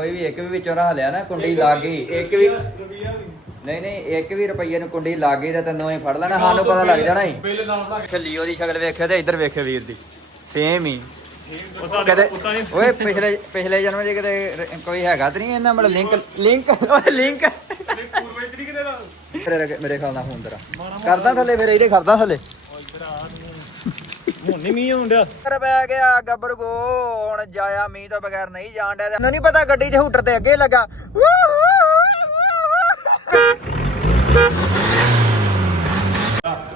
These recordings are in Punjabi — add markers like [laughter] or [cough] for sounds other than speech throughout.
ਕੋਈ ਵੀ ਇੱਕ ਵੀ ਵਿੱਚੋਂ ਰਹ ਲਿਆ ਨਾ ਕੁੰਡੀ ਲੱਗ ਗਈ। ਇੱਕ ਵੀ ਨਹੀਂ ਨਹੀਂ ਇੱਕ ਵੀ ਰੁਪਈਏ ਨੂੰ ਕੁੰਡੀ ਲੱਗ ਗਈ ਤਾਂ ਤੈਨੂੰ ਹੀ ਫੜ ਲੈਣਾ ਸਾਨੂੰ ਪਤਾ ਲੱਗ ਜਾਣਾ ਹੀ। ਬਿੱਲ ਨਾਲ ਲਾ ਕੇ ਲਿਓ ਦੀ ਸ਼ਕਲ ਵੇਖਿਆ ਤੇ ਇੱਧਰ ਵੇਖਿਆ ਵੀਰ ਦੀ। ਸੇਮ ਹੀ। ਕਦੇ ਓਏ ਪਿਛਲੇ ਪਿਛਲੇ ਜਨਮ 'ਚ ਕਿਤੇ ਰ- ਕੋਈ ਹੈਗਾ ਤੇ ਨਹੀਂ ਇਹਨਾਂ ਮਤਲਬ ਲਿੰਕ ਲਿੰਕ ਓਏ ਲਿੰਕ ਪੂਰਵੇ ਦਾ ਮੇਰੇ ਮੇਰੇ ਖਿਆਲ ਨਾਲ ਫੋਨ ਤੇਰਾ। ਕਰਦਾ ਥੱਲੇ ਫਿਰ ਇਹਦੇ ਕਰਦਾ ਥੱਲੇ। ਹੁਣ ਨਹੀਂ ਮੀਂਹ ਆਉਂਦਾ ਕਰ ਪੈ ਗਿਆ ਗੱਬਰ ਗੋ ਹੁਣ ਜਾਇਆ ਮੀਂਹ ਤੋਂ ਬਗੈਰ ਨਹੀਂ ਜਾਣ ਡਿਆ ਤੈਨੂੰ ਨਹੀਂ ਪਤਾ ਗੱਡੀ 'ਚ ਹੂਟਰ ਤੇ ਅੱਗੇ ਲੱਗਾ।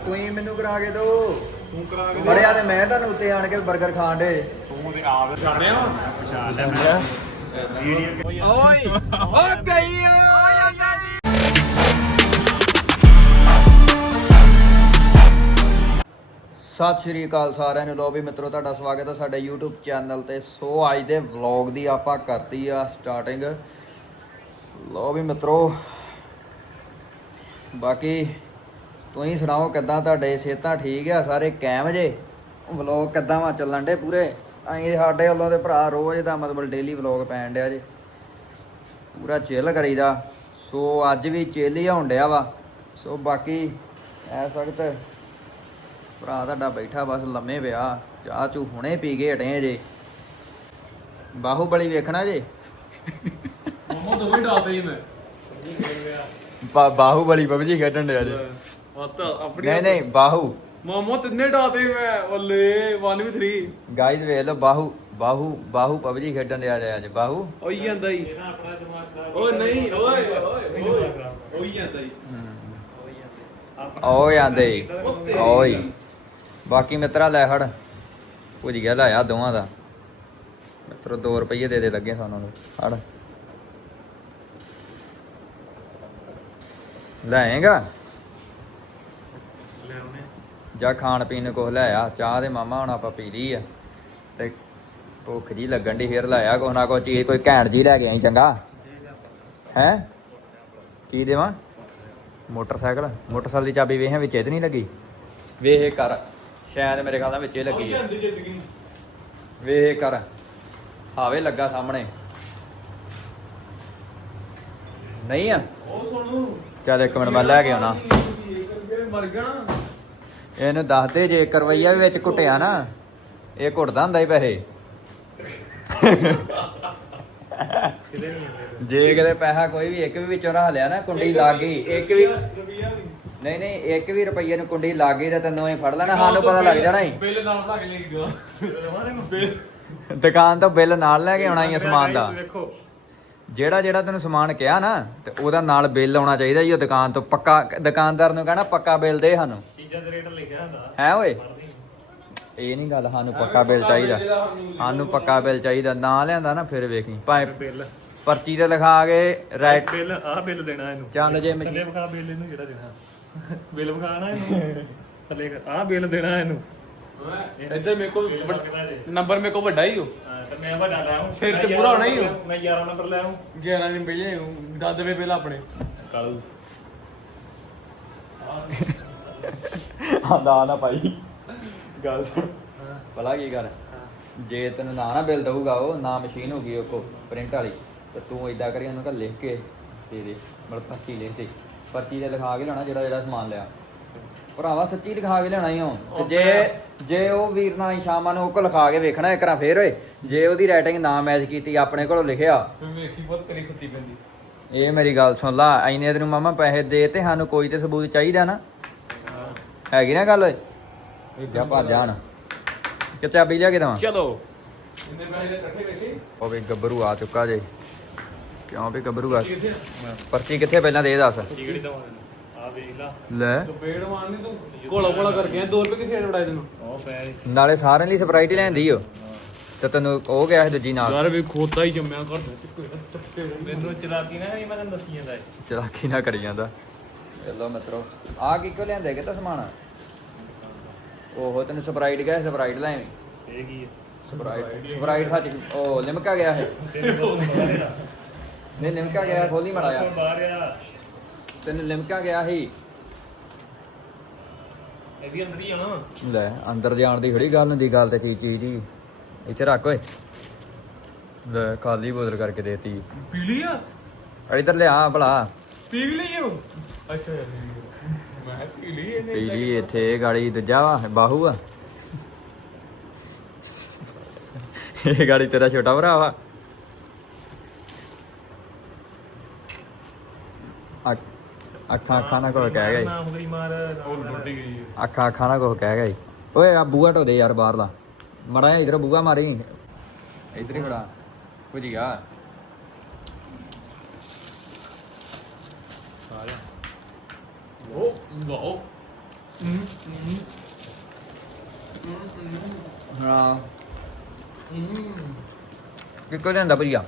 ਕੋਈ ਮੈਨੂੰ ਕਰਾ ਕੇ ਦੋ। ਤੂੰ ਕਰਾ ਕੇ ਬੜਿਆ ਤੇ ਮੈਂ ਤੁਹਾਨੂੰ ਉੱਤੇ ਆਣ ਕੇ 버ਗਰ ਖਾਣ ਦੇ। ਤੂੰ ਤੇ ਆਪ ਵਾ ਪਛਾਣ ਲੈ ਮੈਂ ਓਏ ਓ ਗਈ ਸਤਿ ਸ਼੍ਰੀ ਅਕਾਲ ਸਾਰਿਆਂ ਨੂੰ। ਲੋ ਵੀ ਮਿੱਤਰੋ, ਤੁਹਾਡਾ ਸਵਾਗਤ ਹੈ ਸਾਡੇ YouTube ਚੈਨਲ ਤੇ। ਸੋ, ਅੱਜ ਦੇ ਵਲੌਗ ਦੀ ਆਪਾਂ ਕਰਤੀ ਆ ਸਟਾਰਟਿੰਗ ਲੋ ਵੀ ਮਿੱਤਰੋ, ਬਾਕੀ ਤੁਸੀਂ ਸੁਣਾਓ ਕਿੱਦਾਂ ਤੁਹਾਡੇ? ਸਿਹਤਾਂ ਠੀਕ ਆ ਸਾਰੇ? ਕੈਮ ਜੇ? ਵਲੌਗ ਕਿੱਦਾਂ ਵਾ ਚੱਲਣ ਦੇ ਪੂਰੇ? ਅਸੀਂ ਸਾਡੇ ਵੱਲੋਂ ਤੇ ਭਰਾ ਰੋਜ਼ ਦਾ ਮਤਲਬ ਡੇਲੀ ਵਲੌਗ ਪੈਣ ਡਿਆ ਜੇ। ਪੂਰਾ ਚਿੱਲ ਕਰੀਦਾ। ਸੋ, ਅੱਜ ਵੀ ਚਿੱਲ ਹੀ ਹੋਣ ਡਿਆ ਵਾ। ਸੋ, ਬਾਕੀ, ਇਸ ਵਕਤ ਭਰਾ ਤੁਹਾਡਾ ਬੈਠਾ ਬਸ ਲੰਮੇ ਪਿਆ ਚਾਹ ਚੂ ਹੁਣੇ ਪੀ ਕੇ ਹਟੇ ਜੇ ਬਾਹੂਬਲੀ ਵੇਖਣਾ ਜੇ? ਮੋਮੋ ਦੋ ਵੀ ਡਾਲਦੇ ਹੀ ਮੈਂ। ਬਾ- ਬਾਹੂਬਲੀ ਪਬਜੀ ਖੇਡਣ ਡਿਆ ਜੇ। ਤਾਂ ਆਪਣੀ ਨਹੀਂ ਨਹੀਂ ਬਾਹੂ। ਮੋਮੋ ਤਿੰਨੇ ਡਾਲਦੇ ਮੈਂ ਓਲੇ 1 ਵੀ 3 ਗਾਇਜ਼ ਵੇਖ ਲਓ ਬਾਹੂ ਬਾਹੂ ਬਾਹੂ ਪਬਜੀ ਖੇਡਣ ਡਿਆ ਜੇ ਬਾਹੂ। ਹੋਈ ਜਾਂਦਾ ਹੀ। ਓਏ ਨਹੀਂ ਓਏ ਓਏ ਓਏ ਜਾਂਦਾ ਹੀ। ਓਏ ਆਂਦੇ ਓਏ ਬਾਕੀ ਮਿੱਤਰਾ ਲੈ ਹੜ। ਭੁੱਜ ਗਿਆ ਲਾਇਆ ਦੋਵਾਂ ਦਾ। ਮਿੱਤਰੋ 2 ਰੁਪਏ ਦੇ ਦੇ ਲੱਗੇ ਸਾਨੂੰ ਹੜ। ਲੈਏਗਾ ਜਾਂ ਖਾਣ ਪੀਣ ਨੂੰ ਆ ਚਾਹ ਦੇ ਮਾਮਾ ਹੁਣ ਆਪਾਂ ਪੀ ਲਈ ਆ। ਤੇ ਭੁੱਖ ਜੀ ਲੱਗਣ ਦੀ ਫੇਰ ਲਾਇਆ ਕੁਛ ਨਾ ਕੁਛ ਚੀਜ਼ ਕੋਈ ਘੈਂਟ ਜੀ ਲੈ ਕੇ ਆਈ ਚੰਗਾ। ਹੈ? ਕੀ ਦੇਵਾਂ? ਮੋਟਰਸਾਈਕਲ। ਮੋਟਰਸਾਈਕਲ ਦੀ ਚਾਬੀ ਵੇਹਾਂ ਵਿੱਚ ਇਹਦੇ ਨਹੀਂ ਲੱਗੀ? ਵੇਖ ਕਰ ਸ਼ਾਇਦ ਮੇਰੇ ਖਿਆਲ ਨਾਲ ਵਿੱਚ ਲੱਗੀ ਹੈ ਜਾਂਦੀ ਜ਼ਿੰਦਗੀ ਵੇਖ ਕਰ। ਹਾਵੇ ਲੱਗਾ ਸਾਹਮਣੇ। ਨਹੀਂ ਆ? ਉਹ ਸੋਨੂ ਚੱਲ ਇੱਕ ਮਿੰਟ ਮੈਂ ਲੈ ਕੇ ਆਉਣਾ। ਇਹ ਮਰ ਗਿਆ ਨਾ ਇਹਨੂੰ ਦੱਸ ਦੇ, ਜੇ ਇੱਕ ਵੀ ਵਿੱਚ ਘੁੱਟਿਆ ਨਾ, ਇਹ ਘੁੱਟਦਾ ਹੁੰਦਾ ਹੀ ਪੈਸੇ। ਜੇ ਕਿਤੇ ਪੈਸਾ ਕੋਈ ਵੀ ਇੱਕ ਵੀ ਵਿੱਚੋਂ ਰਹ ਲਿਆ ਨਾ, ਕੁੰਡੀ ਲੱਗ ਗਈ। ਇੱਕ ਵੀ ਰੁਪਈਆ ਵੀ ਨਹੀਂ ਨਹੀਂ ਇੱਕ ਵੀ ਰੁਪਈਏ ਨੂੰ ਕੁੰਡੀ ਲੱਗ ਗਈ ਤਾਂ ਤੈਨੂੰ ਹੀ ਫੜ ਲੈਣਾ ਸਾਨੂੰ ਪਤਾ ਲੱਗ ਜਾਣਾ ਹੀ ਬਿੱਲ ਨਾਲ ਲਾ ਕੇ ਲੈ ਗਿਆ ਬਿੱਲ। ਦੁਕਾਨ ਤੋਂ ਬਿੱਲ ਨਾਲ ਲੈ ਕੇ ਆਉਣਾ ਹੀ ਆ ਸਮਾਨ ਦਾ। ਵੇਖੋ। ਜਿਹੜਾ ਜਿਹੜਾ ਤੈਨੂੰ ਸਮਾਨ ਕਿਹਾ ਨਾ ਤੇ ਉਹਦਾ ਨਾਲ ਬਿੱਲ ਆਉਣਾ ਚਾਹੀਦਾ ਜੀ ਉਹ ਦੁਕਾਨ ਤੋਂ। ਪੱਕਾ ਦੁਕਾਨਦਾਰ ਨੂੰ ਕਹਿਣਾ ਪੱਕਾ ਬਿੱਲ ਦੇ ਸਾਨੂੰ। ਚੀਜ਼ਾਂ ਦੇ ਰੇਟ ਲਿਖਿਆ ਹੁੰਦਾ। ਹੈ ਓਏ? ਇਹ ਨਹੀਂ ਗੱਲ ਸਾਨੂੰ ਪੱਕਾ ਬਿੱਲ ਚਾਹੀਦਾ। ਸਾਨੂੰ ਪੱਕਾ ਬਿੱਲ ਚਾਹੀਦਾ। ਨਾ ਲਿਆਂਦਾ ਨਾ ਫਿਰ ਵੇਖੀ। ਭਾਵੇਂ ਬਿੱਲ। ਪਰਚੀ ਤੇ ਲਿਖਾ ਕੇ ਰਾਈਟ ਬਿੱਲ ਆਹ ਬਿੱਲ ਦੇਣਾ ਇਹਨੂੰ। ਚੱਲ ਜੇ ਵਿਖਾ ਬਿੱਲ ਇਹਨੂੰ ਜਿਹੜਾ ਦੇਣਾ। ਬਿੱਲ ਵਿਖਾਣਾ ਇਹਨੂੰ। ਥੱਲੇ ਕਰ ਆਹ ਬਿੱਲ ਦੇਣਾ ਇਹਨੂੰ। ਇੱਧਰ ਮੇਰੇ ਕੋਲ ਨੰਬਰ ਮੇਰੇ ਕੋਲ ਵੱਡਾ ਹੀ ਹੋ ਤੇ ਮੈਂ ਵੱਡਾ ਲੈ ਆਉਂ ਸਿਰ ਤੇ ਪੂਰਾ ਹੋਣਾ ਹੀ ਹੋ। ਮੈਂ 11 ਨੰਬਰ ਲੈ ਆਉਂ 11 ਦਿਨ ਪਹਿਲੇ ਦੱਸ ਦੇਵੇ ਪਹਿਲਾਂ ਆਪਣੇ। ਕਾਲੂ। ਆਂਦਾ ਨਾ ਭਾਈ ਗੱਲ ਸੁਣ। ਭਲਾ ਕੀ ਕਰ ਜੇ ਤੈਨੂੰ ਨਾ ਨਾ ਬਿੱਲ ਦਊਗਾ ਉਹ ਨਾ ਮਸ਼ੀਨ ਹੋ ਗਈ ਉਹ ਕੋ ਪ੍ਰਿੰਟ ਵਾਲੀ ਤੇ ਤੂੰ ਇਦਾਂ ਕਰੀ ਉਹਨੂੰ ਕਹ ਲਿਖ ਕੇ ਦੇ ਦੇ ਮਤਲਬ ਪਰਚੀ ਲਿਖ ਦੇ। ਪਰਚੀ ਤੇ ਲਿਖਾ ਕੇ ਲੈਣਾ ਜਿਹੜਾ ਜਿਹੜਾ ਸਮਾਨ ਲਿਆ। ਭਰਾਵਾ ਸੱਚੀ ਲਿਖਾ ਕੇ ਲੈਣਾ ਹੀ ਹੋ ਤੇ ਜੇ ਜੇ ਉਹ ਵੀਰ ਨਾਲ ਸ਼ਾਮਾਂ ਨੂੰ ਉਹ ਕੋ ਲਿਖਾ ਕੇ ਵੇਖਣਾ ਇੱਕ ਵਾਰ ਫੇਰ ਓਏ। ਜੇ ਉਹਦੀ ਰਾਈਟਿੰਗ ਨਾ ਮੈਚ ਕੀਤੀ ਆਪਣੇ ਕੋਲੋਂ ਲਿਖਿਆ। ਫਿਰ ਵੇਖੀ ਬਹੁਤ ਤੇਰੀ ਖੁੱਤੀ ਪੈਂਦੀ। ਇਹ ਮੇਰੀ ਗੱਲ ਸੁਣ ਲਾ ਐਨੇ ਤੈਨੂੰ ਮਾਮਾ ਪੈਸੇ ਦੇ ਤੇ ਸਾਨੂੰ ਕੋਈ ਤੇ ਸਬੂਤ ਚਾਹੀਦਾ ਨਾ। ਹੈਗੀ ਨਾ ਗੱਲ ਓਏ। ਇਹ ਜਾ ਭੱਜ ਜਾਣ ਕਿ ਚਾਬੀ ਲਿਆ ਕੇ ਦਵਾਂ? ਚਲੋ। ਇੰਨੇ ਪੈਸੇ ਇਕੱਠੇ ਵੇਖੀ? ਉਹ ਵੀ ਗੱਭਰੂ ਆ ਚੁੱਕਾ ਜੇ। ਕਿਉਂ? ਵੀ ਗੱਭਰੂ ਕਿੱਥੇ ਪਰਚੀ ਕਿੱਥੇ ਪਹਿਲਾਂ ਦੇ ਦੱਸ। ਟਿਕੜੀ ਦਵਾ ਆ ਵੇਖ ਲਾ। ਲੈ ਤੂੰ ਪੇੜ ਮਾਰਨੀ ਤੂੰ ਕੋਲਾ ਕੋਲਾ ਕਰਕੇ 2 ਰੁਪਏ ਕਿੱਥੇ ਵੜਾਏ ਤੈਨੂੰ ਉਹ ਪੈ ਨਾਲੇ ਸਾਰਿਆਂ ਲਈ ਸਪਰਾਈਟ ਹੀ ਲੈਂਦੀ ਓ। ਤੇ ਤੈਨੂੰ ਉਹ ਗਿਆ ਸੀ ਦੂਜੀ ਨਾਲ। ਯਾਰ ਵੀ ਖੋਤਾ ਹੀ ਜੰਮਿਆ ਕਰ ਮੈਨੂੰ ਚਲਾਤੀ ਨਾ ਨਹੀਂ ਮੈਂ ਤੈਨੂੰ ਦੱਸੀ ਜਾਂਦਾ ਚਲਾਕੀ ਨਾ ਕਰੀ ਜਾਂਦਾ। ਚਲੋ ਮਿੱਤਰੋ ਆ ਕੀ ਕੋ ਲਿਆਂਦੇ? ਕਿਤਾ ਸਮਾਨ? ਉਹ ਤੈਨੂੰ ਸਪਰਾਈਟ ਗਿਆ ਸਪਰਾਈਟ ਲੈ ਇਹ ਕੀ ਹੈ ਸਪਰਾਈਟ ਸਪਰਾਈਟ ਸੱਚ ਉਹ ਲਿਮਕਾ ਗਿਆ ਹੈ ਤੇਰੇ ਕੋਲ ਬਾਹਰ ਆ ਨਹੀਂ ਲਿਮਕਾ ਗਿਆ ਖੋਲੀ ਮੜਾਇਆ ਬਾਹਰ ਆ ਤੈਨੂੰ ਲਿਮਕਾ ਗਿਆ ਸੀ। ਇਹ ਵੀ ਅੰਦਰ ਹੀ ਆ ਨਾ। ਲੈ ਅੰਦਰ ਜਾਣ ਦੀ ਥੋੜੀ ਗੱਲ ਹੁੰਦੀ ਗੱਲ ਤੇ ਚੀਜ਼ ਚੀਜ਼ ਹੀ ਇੱਥੇ ਰੱਖ ਓਏ। ਲੈ ਖਾਲੀ ਬੋਤਲ ਕਰਕੇ ਦੇਤੀ। ਪੀ ਲਈ ਆ ਇਧਰ ਲਿਆ ਭਲਾ। ਪੀ ਵੀ ਲਈ ਉਹ? ਅੱਛਾ ਮੈਂ ਕਿਹਾ ਪੀ ਲਈ ਇਹਨੇ ਇੱਥੇ ਗਾੜੀ ਦੂਜਾ ਵਾ ਬਾਹੂ ਆ। ਇਹ ਗਾੜੀ ਤੇਰਾ ਛੋਟਾ ਭਰਾ ਵਾ। ਅੱਖ- ਅੱਖਾਂ ਨਾਲ ਕੁਝ ਕਹਿ ਗਈ ਨਾ ਹੁੰਦੀ ਮਾਰ। ਉਹ ਲੁੱਟੀ ਗਈ ਅੱਖਾਂ ਅੱਖਾਂ ਨਾਲ ਕੁਝ ਕਹਿ ਗਈ ਓਏ ਆ ਬੂਆ ਢੋ ਦੇ ਯਾਰ ਬਾਹਰਲਾ। ਮੜਾ ਇਧਰ ਬੂਆ ਮਾਰੀ। ਇਧਰ ਹੀ ਖੜਾ। ਭੁਜੀਆ ਉਹ ਲਓ। ਹਾਂ ਕਿੱਕੋ ਲਿਆਂਦਾ ਭੁਜੀਆ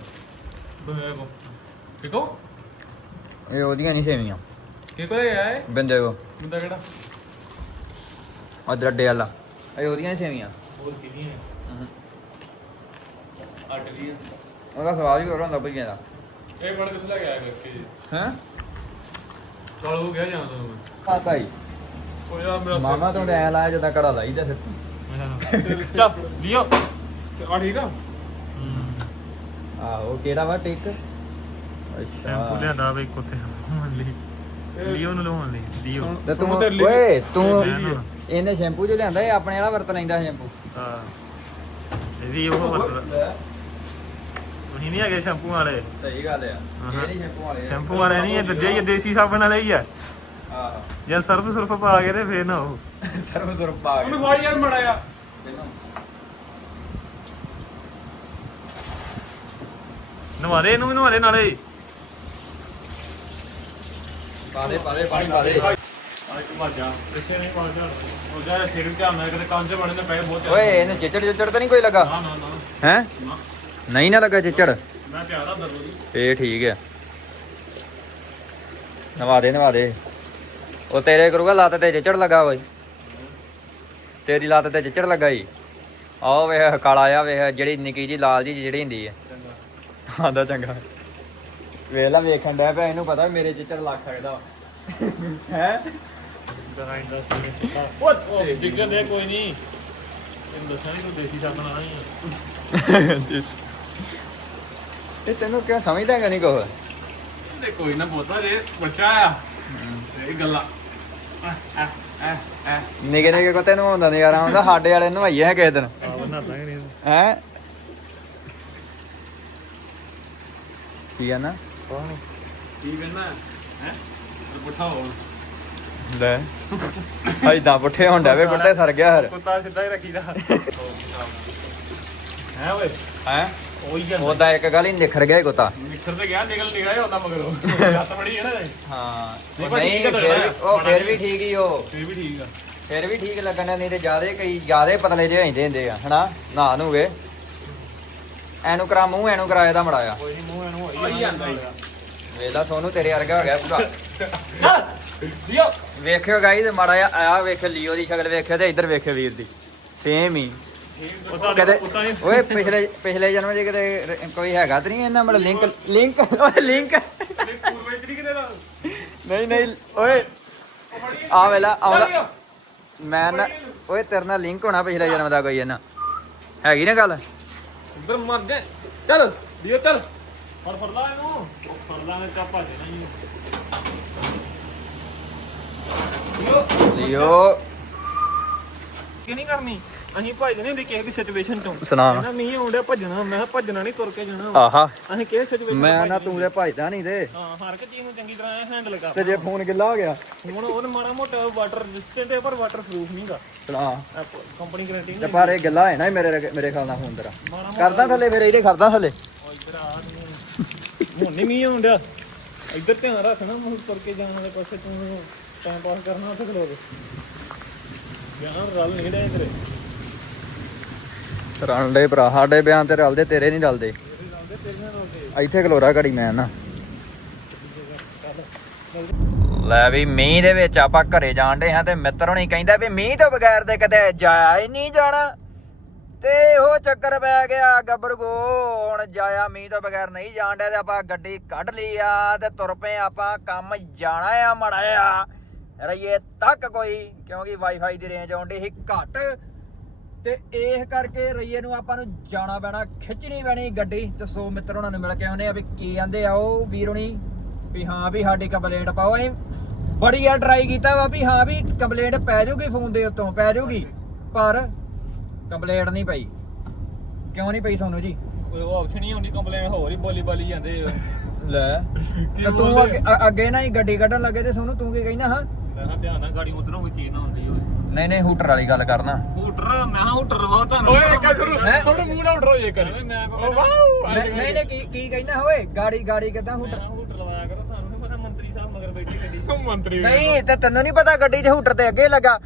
ਬੇਗੋ ਕਿਕੋ? ਇਹ ਉਹਦੀਆਂ ਨਹੀਂ ਸੇਵੀਆਂ। ਕਿਕੋ ਲੈ ਆਏ ਬੰਦੇ ਕੋ। ਮੁੰਡਾ ਕਿਹੜਾ? ਅਦਰ ਅੱਡੇ ਵਾਲਾ। ਇਹ ਉਹਦੀਆਂ ਨਹੀਂ ਸੇਵੀਆਂ। ਹੋਰ ਕਿਹਦੀ ਹੈ ਅੱਡ ਲਈ ਉਹਦਾ ਸਵਾਦ ਹੀ ਹੋਰ ਹੁੰਦਾ ਭੁਜੀਆ ਦਾ। ਇਹ ਬੜ ਕਿਸ ਲੈ ਕੇ ਆਇਆ ਕਰਕੇ। ਹੈਂ? ਕਾਲ ਹੋ ਗਿਆ ਜਾਂ ਤਾਂ ਹੀ ਯਾਰ ਮੇਰਾ ਮਾਮਾ ਤੋਂ ਐ ਲਾਇਆ ਜਦਾਂ ਕੜਾ ਲਾਈਦਾ ਫਿਰ ਚੱਲ ਲਿਓ। ਆ ਠੀਕ ਆ? ਆਹੋ ਕਿਹੜਾ ਵਾ ਟਿਕ? ਅੱਛਾ। ਲਿਆਂਦਾ ਵੇ ਕੁੱਤੇ ਮੰਨ ਲਈ। ਲੀਓ ਨੂੰ ਲਵਾਉਣ ਲਈ ਲੀਓ ਤੇ ਤੂੰ ਤੂੰ ਤੇ ਲਈ- ਓਏ ਤੂੰ ਲਈ। ਇਹਨੇ ਸ਼ੈਂਪੂ ਜੋ ਲਿਆਂਦਾ ਇਹ ਆਪਣੇ ਵਾਲਾ ਵਰਤ ਲੈਂਦਾ ਸ਼ੈਂਪੂ। ਹਾਂ। ਇਹ ਵੀ ਉਹ ਵਰਤਦਾ ਤੁਸੀਂ ਨਹੀਂ ਹੈਗੇ ਸ਼ੈਂਪੂ ਵਾਲੇ? ਸਹੀ ਗੱਲ ਆ। ਹਾਂ। ਇਹ ਨਹੀਂ ਸ਼ੈਂਪੂ ਵਾਲੇ। ਸ਼ੈਂਪੂ ਵਾਲੇ ਨਹੀਂ ਇਹ ਦੂਜੇ ਹੀ ਆ, ਦੇਸੀ ਸਾਬਣ ਵਾਲੇ ਹੀ ਆ। ਆਹੋ ਜੇ ਸਰਫ ਸੁਰਫ ਪਾ ਕੇ ਤੇ ਫੇਰ ਨਾ ਉਹ। [laughs] ਸਰਵ ਸੁਰਪ ਪਾ ਉਹਨੂੰ ਕੇ ਫਾੜੀ ਯਾਰ ਮੜਾ ਆ ਨਵਾ ਦੇ ਇਹਨੂੰ ਵੀ ਨਵਾ ਦੇ ਨਾਲੇ। ਪਾ ਦੇ ਪਾ ਦੇ ਪਾਣੀ ਪਾ ਦੇ ਆ ਇੱਕ ਮਾਜਾ ਇੱਥੇ ਨਹੀਂ ਪਾ ਜਾ ਉਹ ਜਾ ਸਿਰ ਤੇ ਆਉਂਦਾ ਕਿਤੇ ਕੰਨ 'ਚ ਬਣੇ ਨੇ ਪੈ ਬਹੁਤ ਓਏ ਇਹਨੂੰ ਚਿੱਚੜ ਚਿੱਚੜ ਤਾਂ ਨਹੀਂ ਕੋਈ ਲੱਗਾ? ਨਾ ਨਾ ਨਾ। ਹੈ? ਨਾ। ਨਹੀਂ ਨਾ ਲੱਗਾ ਚਿੱਚੜ? ਮੈਂ ਪਿਆਦਾ ਦਰਦ ਦੀ ਇਹ ਠੀਕ ਆ। ਨਵਾ ਦੇ ਨਵਾ ਦੇ। ਉਹ ਤੇਰੇ ਕਰੂਗਾ ਲੱਤ ਤੇ ਚਿੱਚੜ ਲੱਗਾ ਓਏ। ਤੇਰੀ ਲੱਤ ਤੇ ਚਿੱਚੜ ਲੱਗਾ ਈ। ਆਹ ਵੇਖ ਕਾਲਾ ਆ ਵੇਖ ਜਿਹੜੀ ਨਿੱਕੀ ਜੀ ਲਾਲ ਜੀ ਜਿਹੜੀ ਹੁੰਦੀ ਹੈ ਆਂਦਾ ਚੰਗਾ। ਵੇਖ ਲੈ ਵੇਖਣ ਡਿਆ ਪਿਆ ਇਹਨੂੰ ਪਤਾ ਮੇਰੇ ਚਿੱਚੜ ਲੱਗ ਸਕਦਾ। ਹੈ? ਗਰਾਈਂਡ ਦਾ ਸੀ ਉਹ ਜਿੱਗਰ ਦੇ ਕੋਈ ਨਹੀਂ। ਤੈਨੂੰ ਦੱਸਿਆ ਨਹੀਂ ਤੂੰ ਦੇਸੀ ਸਾਬਣ ਆਣਾ ਹੀ ਇਹ ਤੈਨੂੰ ਕਿਉਂ ਸਮਝਦਾ ਨਹੀਂ ਤੇ ਕੋਈ ਨਾ ਬੋਤਾ ਜੇ ਬੱਚਾ ਆ ਇਹ ਗੱਲਾਂ। ਆ ਆ ਆ ਆ ਨਿੱਕੇ ਨਿੱਕੇ ਕੋ ਤੈਨੂੰ ਹੁੰਦਾ ਨਹੀਂ ਆਰਾਮ ਦਾ ਸਾਡੇ ਵਾਲੇ ਨਵਾਈਏ ਹੈ ਕਿਸੇ ਦਿਨ ਹੈ? ਕੀ ਆ ਨਾ? ਕੀ ਕਹਿੰਦਾ? ਹੈ? ਪੁੱਠਾ ਹੋ ਲੈ। ਐਦਾਂ ਪੁੱਠੇ ਹੁੰਦਾ ਵੇ ਪੁੱਠੇ ਸਰ ਗਿਆ ਹਰ ਕੁੱਤਾ ਸਿੱਧਾ ਹੀ ਰੱਖੀਦਾ। [laughs] ਹੈ ਓਏ? ਹੈ? ਉਹੀ ਗੱਲ ਉਹਦਾ ਇੱਕ ਗੱਲ ਹੀ ਨਿਖਰ ਗਿਆ ਕੋਤਾ। ਨਿਖਰ ਤੇ ਗਿਆ ਨਿਕਲ ਨਿਕਲਿਆ ਹੁੰਦਾ ਮਗਰੋਂ। ਜੱਤ ਬੜੀ ਹੈ ਨਾ। ਹਾਂ। ਨਹੀਂ ਫਿਰ ਵੀ- ਲੱਗਦਾ ਉਹ ਫਿਰ ਵੀ ਠੀਕ ਹੀ ਉਹ। ਫਿਰ ਵੀ ਠੀਕ ਆ। ਫਿਰ ਵੀ ਠੀਕ ਲੱਗਣਾ ਨਹੀਂ ਤੇ ਜਿਆਦੇ ਕਈ ਜਿਆਦੇ ਪਤਲੇ ਜਿਹੇ ਹੁੰਦੇ ਹੁੰਦੇ ਆ ਹਨਾ? ਨਾ ਨੂਗੇ ਐਨੂੰ ਕਰਾ ਮੂੰਹ ਐਨੂੰ ਕਰਾਏ ਦਾ ਮੜਾਇਆ। ਕੋਈ ਨਹੀਂ ਮੂੰਹ ਇਹਨੂੰ ਹੋਈ ਜਾਂਦਾ ਹੀ ਵੇਲਾ ਸੋਨੂੰ ਤੇਰੇ ਵਰਗਾ ਹੋ ਗਿਆ ਪੂਰਾ ਦਿਓ ਵੇਖਿਓ ਗਾਈ ਤੇ ਮਾੜਾ ਜਿਹਾ ਆ ਵੇਖ ਲਿਓ ਦੀ ਸ਼ਕਲ ਵੇਖਿਓ ਤੇ ਇੱਧਰ ਵੇਖਿਓ ਵੀਰ ਦੀ। ਸੇਮ ਹੀ। ਕਦੇ ਓਏ ਪਿਛਲੇ ਪਿਛਲੇ ਜਨਮ ਚ ਕਿਤੇ ਕੋਈ ਹੈਗਾ ਤੇ ਨਹੀਂ ਇਹਨਾਂ ਮਤਲਬ ਲਿੰਕ ਲਿੰਕ ਓਏ ਲਿੰਕ ਨਹੀਂ ਨਹੀਂ ਓਏ। ਆ ਵੇਲਾ ਆਉਂਦਾ ਮੈਂ ਨਾ ਓਏ ਤੇਰੇ ਨਾਲ ਲਿੰਕ ਹੋਣਾ ਪਿਛਲੇ ਜਨਮ ਦਾ ਕੋਈ ਇਹਨਾਂ। ਹੈਗੀ ਨਾ ਗੱਲ? ਇੱਧਰ ਮਰ ਜਾ। ਚੱਲ ਦਿਓ ਚੱਲ। ਫੜ ਫੜ ਲਾ ਇਹਨੂੰ। ਫੜ ਲਾਂਗੇ ਚਾ ਭੱਜ ਨਹੀਂ ਲਿਓ ਕੀ ਨਹੀਂ ਕਰਨੀ? ਅਸੀਂ ਭੱਜਦੇ ਨਹੀਂ ਹੁੰਦੇ ਕਿਸੇ ਵੀ ਸਿਚੁਏਸ਼ਨ ਤੋਂ। ਸੁਣਾ। ਕਹਿੰਦਾ ਮੀਂਹ ਆਉਂਦਿਆ ਭੱਜਣਾ। ਮੈਂ ਕਿਹਾ ਭੱਜਣਾ ਨਹੀਂ ਤੁਰ ਕੇ ਜਾਣਾ ਆਹਾ। ਅਸੀਂ ਕਿਹੜੇ ਸਿਚੁਏਸ਼ਨ ਮੈਂ ਨਾ ਤੂੰ ਤੇ ਭਜਦਾ ਨਹੀਂ ਤੇ। ਹਾਂ ਹਰ ਇੱਕ ਚੀਜ਼ ਨੂੰ ਚੰਗੀ ਤਰ੍ਹਾਂ ਹੈਂਡਲ ਕਰ ਤੇ ਜੇ ਫੋਨ ਗਿੱਲਾ ਹੋ ਗਿਆ। ਹੁਣ ਉਹਨੇ ਮਾੜਾ ਮੋਟਾ ਵਾਟਰ ਰੈਜ਼ਿਸਟੈਂਟ ਹੈ ਪਰ ਵਾਟਰ ਪ੍ਰੂਫ ਨਹੀਂਗਾ ਸੁਣਾ। ਕੰਪਨੀ ਗਾਰੰਟੀ ਤੇ ਨਹੀਂ ਪਰ ਇਹ ਗਿੱਲਾ ਹੈ ਨਾ ਮੇਰੇ ਮੇਰੇ ਖਿਆਲ ਨਾਲ ਫੋਨ ਤੇਰਾ। ਕਰਦਾ ਥੱਲੇ ਫਿਰ ਇਹਦੇ ਕਰਦਾ ਥੱਲੇ। ਉਹ ਇੱਧਰ ਆ ਤੂੰ। ਹੁਣ ਨਹੀਂ ਮੀਂਹ ਆਉਂਦਿਆ ਇੱਧਰ ਧਿਆਨ ਰੱਖਣਾ ਮੂੰਹ ਤੁਰ ਕੇ ਜਾਣ ਵਾਲੇ ਪਾਸੇ ਤੂੰ। ਟਾਈਮ ਪਾਸ ਕਰਨਾ ਉੱਥੇ ਖਲੋ ਕੇ। ਯਾਰ ਰਲ ਨਹੀਂ ਡਿਆ ਤੇਰੇ। ਰਲਦੇ ਭਰਾ, ਸਾਡੇ ਬਿਆਨ ਤੇ ਰਲਦੇ, ਤੇਰੇ ਨਹੀਂ ਰਲਦੇ। ਇੱਥੇ ਖਲੋਰਾ ਘੜੀ ਮੈਂ ਨਾ। ਲੈ ਵੀ ਮੀਂਹ ਦੇ ਵਿੱਚ ਆਪਾਂ ਘਰੇ ਜਾਣ ਹਾਂ ਤੇ ਮਿੱਤਰ ਹੁਣੀ ਕਹਿੰਦਾ ਵੀ ਮੀਂਹ ਤੋਂ ਬਗੈਰ ਤੇ ਕਦੇ ਜਾਇਆ ਹੀ ਨਹੀਂ ਜਾਣਾ। ਤੇ ਉਹ ਚੱਕਰ ਪੈ ਗਿਆ ਗੱਬਰਗੋ ਹੁਣ ਜਾਇਆ ਮੀਂਹ ਤੋਂ ਬਗੈਰ ਨਹੀਂ ਜਾਣ ਡਿਆ ਤੇ ਆਪਾਂ ਗੱਡੀ ਕੱਢ ਲਈ ਆ ਤੇ ਤੁਰ ਪਏ ਆਪਾਂ, ਕੰਮ ਜਾਣਾ ਆ ਮੜਾਇਆ ਰਈਏ ਤੱਕ ਕੋਈ, ਕਿਉਂਕਿ ਵਾਈਫਾਈ ਦੀ ਰੇਂਜ ਆਉਂਦੀ ਸੀ ਘੱਟ। ਤੇ ਇਹ ਕਰਕੇ ਰਈਏ ਨੂੰ ਆਪਾਂ ਨੂੰ ਜਾਣਾ ਪੈਣਾ ਖਿੱਚਣੀ ਪੈਣੀ ਗੱਡੀ। ਤੇ ਸੋ ਮਿੱਤਰ ਉਹਨਾਂ ਨੂੰ ਮਿਲ ਕੇ ਆਉਨੇ ਆ ਵੀ ਕੀ ਕਹਿੰਦੇ ਆ ਉਹ। ਵੀਰ ਹੁਣੀ ਵੀ ਹਾਂ ਵੀ ਸਾਡੀ ਕੰਪਲੇਂਟ ਪਾਓ। ਅਸੀਂ ਬੜੀ ਆ ਟਰਾਈ ਕੀਤਾ ਵਾ ਵੀ ਹਾਂ ਵੀ ਕੰਪਲੇਂਟ ਪੈ ਜਾਊਗੀ ਫੋਨ ਦੇ ਉੱਤੋਂ ਪੈ ਜਾਊਗੀ ਪਰ ਕੰਪਲੇਂਟ ਨਹੀਂ ਪਈ। ਕਿਉਂ ਨਹੀਂ ਪਈ ਸੋਨੂੰ ਜੀ? ਕੋਈ ਉਹ ਆਪਸ਼ਨ ਹੀ ਹੁੰਦੀ ਕੰਪਲੇਨ ਹੋਰ ਹੀ ਬੋਲੀ ਬਾਲੀ ਜਾਂਦੇ ਆ। ਲੈ ਤੇ ਤੂੰ ਅੱਗੇ- ਅ- ਅੱਗੇ ਨਾ ਹੀ ਗੱਡੀ ਕੱਢਣ ਲੱਗੇ ਤੇ ਸੋਨੂੰ ਤੂੰ ਕੀ ਕਹਿੰਦਾ ਹਾਂ? ਮੈਂ ਕਿਹਾ ਧਿਆਨ ਨਾਲ ਗਾੜੀ ਉਧਰੋਂ ਕੋਈ ਚੀਜ਼ ਨਾ ਹੁੰਦੀ ਹੋਵੇ। ਨਹੀਂ ਨਹੀਂ ਹੂਟਰ ਵਾਲੀ ਗੱਲ ਕਰਨਾ। ਹੂਟਰ ਮੈਂ ਕਿਹਾ ਹੂਟਰ ਵਾ ਤੁਹਾਨੂੰ ਓਏ ਇੱਕ ਸੁਣੋ ਹੈਂ? ਸੁਣੋ ਮੂੰਹ ਨਾ ਉਠੋ ਜੇ ਕਰ ਐਵੇਂ ਮੈਂ ਕੋ ਓ ਵਾਓ ਨਹੀਂ ਨਹੀਂ ਨਹੀਂ, ਕੀ ਕੀ ਕਹਿੰਦਾ ਹੋਏ? ਗਾੜੀ ਗਾੜੀ ਕਿਦਾਂ ਮੈਂ ਹੂਟਰ? ਕਿਹਾ ਹੂਟਰ ਲਵਾਇਆ ਕਰੋ ਤੁਹਾਨੂੰ ਨਹੀਂ ਪਤਾ ਮੰਤਰੀ ਸਾਹਿਬ ਮਗਰ ਬੈਠੀ ਗੱਡੀ 'ਚ। ਮੰਤਰੀ ਨਹੀਂ ਤੇ ਤੈਨੂੰ ਨਹੀਂ ਪਤਾ ਗੱਡੀ 'ਚ ਹੂਟਰ ਤੇ ਅੱਗੇ ਲੱਗਾ।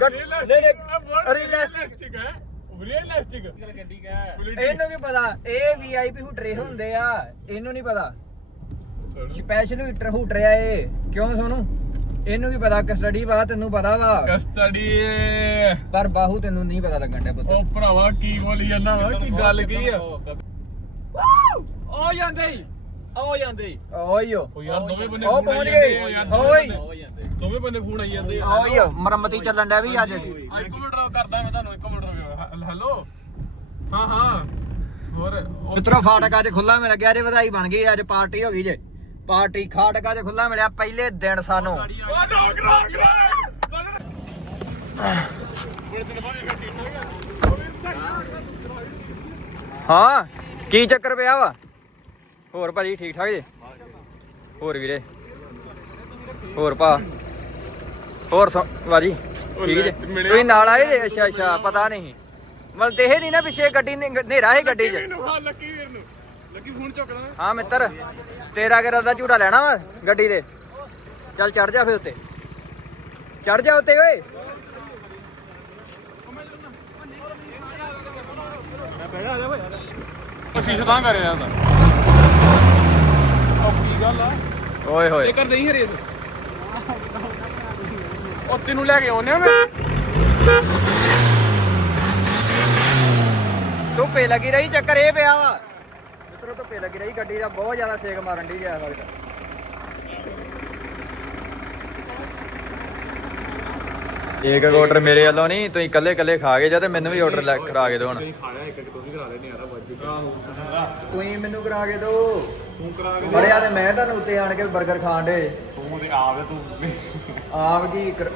ਗੱਡੀ ਰੀਅਲਿਸਟਿਕ ਹੈ। ਰੀਅਲਿਸਟਿਕ। ਚੱਲ ਗੱਡੀ ਕਾ ਇਹਨੂੰ ਕੀ ਪਤਾ ਇਹ ਵੀਆਈਪੀ ਹੂਟਰੇ ਹੁੰਦੇ ਆ ਇਹਨੂੰ ਨਹੀਂ ਪਤਾ। ਸਪੈਸ਼ਲ ਹੂਟਰ ਹੂਟਰ ਆ ਇਹ। ਕਿਉਂ ਸੋਨੂੰ? ਇਹਨੂੰ ਵੀ ਪਤਾ ਕਸਟਡੀ ਵਾ ਤੈਨੂੰ ਪਤਾ ਵਾ। ਕਸਟਡੀ ਪਰ ਬਾਹੂ ਤੈਨੂੰ ਨਹੀਂ ਪਤਾ ਲੱਗਣ ਡਿਆ ਪੁੱਤ। ਉਹ ਭਰਾਵਾ ਕੀ ਬੋਲੀ ਜਾਂਦਾ ਵਾ? ਕੀ ਗੱਲ ਕੀ ਆ? ਆ ਜਾਂਦੇ ਹੀ। ਆ ਜਾਂਦੇ ਹੀ। ਓਯੋ ਉਹ ਯਾਰ ਦੋਵੇਂ ਬੰਨੇ ਉਹ ਫੋਨ ਪਹੁੰਚ ਗਏ। ਜਾਂਦੇ ਆ ਯਾਰ। ਓਏ। ਦੋਵੇਂ ਬੰਨੇ ਫੋਨ ਆਈ ਜਾਂਦੇ ਆ। ਓਯੋ ਮਰਮਤੀ ਚੱਲਣ ਡਿਆ ਵੀ ਅੱਜ। ਆ, ਇੱਕ ਮਿੰਟ ਰੁਕ ਕਰਦਾ ਮੈਂ ਤੁਹਾਨੂੰ ਇੱਕ ਮਿੰਟ ਰੁਕ। ਹੈਲੋ? ਹਾਂ ਹਾਂ। ਹੋਰ ਮਿੱਤਰੋ ਫਾਟਕਾ 'ਚ ਖੁੱਲਾ ਮਿਲ ਗਿਆ ਜੇ ਵਧਾਈ ਬਣ ਗਈ ਅੱਜ ਪਾਰਟੀ ਹੋ ਗਈ ਜੇ। ਪਾਰਟੀ ਖਾਟਕਾ 'ਚ ਖੁੱਲਾ ਮਿਲਿਆ ਪਹਿਲੇ ਦਿਨ ਸਾਨੂੰ। ਹਾਂ ਕੀ ਚੱਕਰ ਪਿਆ ਵਾ? ਹੋਰ ਭਾਜੀ ਠੀਕ ਠਾਕ ਜੀ? ਹੋਰ ਵੀਰੇ? ਹੋਰ ਭਾ? ਹੋਰ ਭਾਜੀ ਠੀਕ ਜੀ। ਤੁਸੀਂ ਨਾਲ ਆਏ ਜੇ? ਅੱਛਾ ਅੱਛਾ ਪਤਾ ਨਹੀਂ। ਮਤਲਬ ਦੇਹੇ ਨਹੀਂ ਨਾ ਪਿੱਛੇ ਗੱਡੀ ਨੇ ਹਨੇਰਾ ਹੈ ਗੱਡੀ 'ਚ। ਹਾਂ ਫੋਨ ਮਿੱਤਰ ਤੇਰਾ ਕਿਹੜਾ ਦਾ ਝੂਟਾ ਲੈਣਾ ਵਾ ਗੱਡੀ ਦੇ ਚੱਲ ਚੜ ਜਾ ਫਿਰ ਉੱਤੇ। ਚੜ ਜਾ ਉੱਤੇ ਓਏ। ਉਹ ਸ਼ੀਸ਼ਾ ਤਾਂ ਕਰਿਆ ਜਾਂਦਾ। ਉਹ ਕੀ ਗੱਲ ਆ। ਓਏ ਹੋਏ। ਕਰ ਨਹੀਂ ਹਰੇਸ ਉਹ ਤੈਨੂੰ ਲੈ ਕੇ ਆਉਨੇ ਆ ਮੈਂ। ਧੁੱਪੇ ਲੱਗੀ ਰਹੀ ਚੱਕਰ ਇਹ ਪਿਆ ਵਾ। ਧੁੱਪੇ ਲੱਗੀ ਰਹੀ ਗੱਡੀ ਦਾ ਬਹੁਤ ਜ਼ਿਆਦਾ ਸੇਕ ਮਾਰਨ ਦੀ ਗਿਆ ਵਕਤ ਇੱਕ ਆਰਡਰ ਮੇਰੇ ਵੱਲੋਂ ਨਹੀਂ ਤੁਸੀਂ ਇਕੱਲੇ ਇਕੱਲੇ ਖਾ ਕੇ ਜਾ ਤੇ ਮੈਨੂੰ ਵੀ ਆਰਡਰ ਲੈ ਕਰਾ ਕੇ ਦਿਓ ਹੁਣ। ਖਾ ਲਿਆ ਇੱਕ ਇੱਕ ਤੁਸੀਂ ਕਰਾ ਲੈਨੇ ਯਾਰਾ ਵੱਜ ਤੁਸੀਂ ਮੈਨੂੰ ਕਰਾ ਕੇ ਦਿਓ। ਤੂੰ ਕਰਾ ਕੇ ਬੜਿਆ ਤੇ ਮੈਂ ਤੁਹਾਨੂੰ ਉੱਤੇ ਆਣ ਕੇ 버ਗਰ ਖਾਣ ਦੇ। ਤੂੰ ਤੇ ਆਵੇ ਤੂੰ ਆਪ ਕੀ ਕਰ-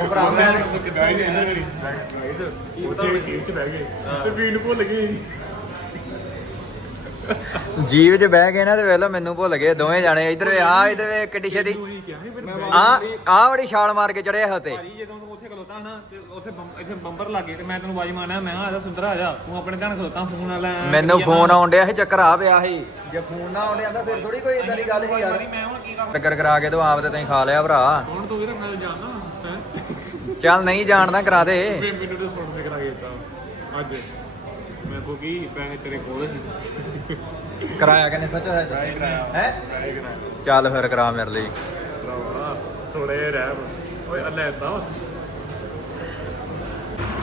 ਉਹ ਭਰਾ ਮੈਂ ਕਿਦਾਂ ਹੀ ਰਹਿੰਦਾ ਮੇਰੀ ਗਾਈਸ ਉੱਥੇ ਜੀਪ ਚ ਬਹਿ ਗਏ। ਤੇ ਵੀਨ ਭੁੱਲ ਗਏ। ਜੀਵ 'ਚ ਬਹਿ ਗਏ ਨਾ ਤੇ ਵੇਖ ਲਓ ਮੈਨੂੰ ਭੁੱਲ ਗਏ ਦੋਵੇਂ ਜਾਣੇ ਇਧਰ ਵੇ ਆ ਇਧਰ ਵੇ ਕਿੱਡੀ ਛੇਤੀ। ਤੁਸੀਂ ਕਿਹਾ ਸੀ ਫਿਰ ਆ ਆ ਬੜੀ ਛਾਲ ਮਾਰ ਕੇ ਚੜਿਆ ਹਤੇ ਭਾਜੀ ਜਦੋਂ ਤੂੰ ਉੱਥੇ ਖਲੋਤਾ ਨਾ ਤੇ ਉੱਥੇ ਬੰਬ- ਇੱਥੇ ਬੰਬਰ ਲੱਗੇ ਤੇ ਮੈਂ ਤੈਨੂੰ ਬਾਜੀ ਮਾਰਨਾ ਮੈਂ ਆ ਜਾ ਸੁੰਦਰ ਆ ਜਾ ਤੂੰ ਆਪਣੇ ਧਿਆਨ ਖਲੋਤਾ ਫੋਨ ਵਾਲਾ ਮੈਨੂੰ ਫੋਨ ਆਉਣ ਡਿਆ ਸੀ ਚੱਕਰ ਆ ਪਿਆ ਸੀ। ਜੇ ਫੋਨ ਨਾ ਆਉਣ ਡਿਆ ਤਾਂ ਫਿਰ ਥੋੜੀ ਕੋਈ ਇਦਾਂ ਦੀ ਗੱਲ ਸੀ ਯਾਰ। ਮੈਂ ਹੁਣ ਕੀ ਕਰਾਂ ਟੱਕਰ ਕਰਾ ਕੇ ਤੂੰ ਆਪ ਤੇ ਤੁਸੀਂ ਖਾ ਲਿਆ ਭਰਾ। ਹੁਣ ਤੂੰ ਵੀਰ ਮੈਂ ਚੱਲ ਨਹੀਂ ਜਾਣਦਾ ਕਰਾ ਦੇ। ਵੇ ਮੈਨੂੰ ਤਾਂ ਸੁਣ ਕੇ ਕਰਾ ਕੇ ਦਿੱਤਾ ਅੱਜ ਮੈਂ ਕੋ ਕੀ ਪੈਸੇ ਤੇਰੇ ਕੋਲ ਸੀ ਕਰਾਇਆ ਕਹਿੰਦੇ ਸੱਚ ਹੈ? ਹੈ ਚੱਲ ਫਿਰ ਕਰਾ ਮੇਰੇ ਲਈ। ਥੋੜੇ ਰਹਿ ਓਏ ਅੱਲੇ ਤਾ।